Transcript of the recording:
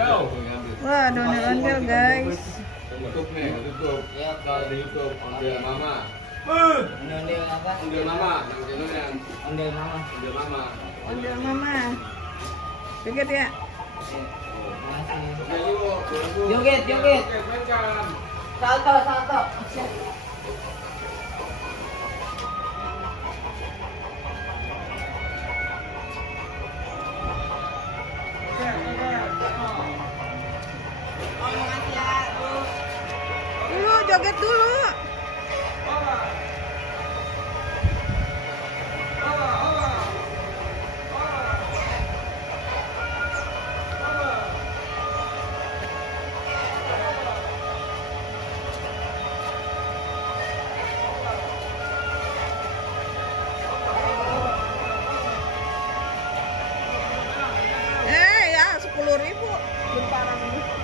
Wah, ada ondel-ondel guys. YouTube nih, YouTube. Ya, Kalau di YouTube Ondel Mama. ondel apa? Ondel Mama, nama channelnya. Ondel mama. Ondel Mama. Ondel mama. Joget ya. Makasih. Oke yuk, Joget, joget. Oke, mainkan. Salto, salto. Dulu joget dulu. Ya 10.000 bentaran ini.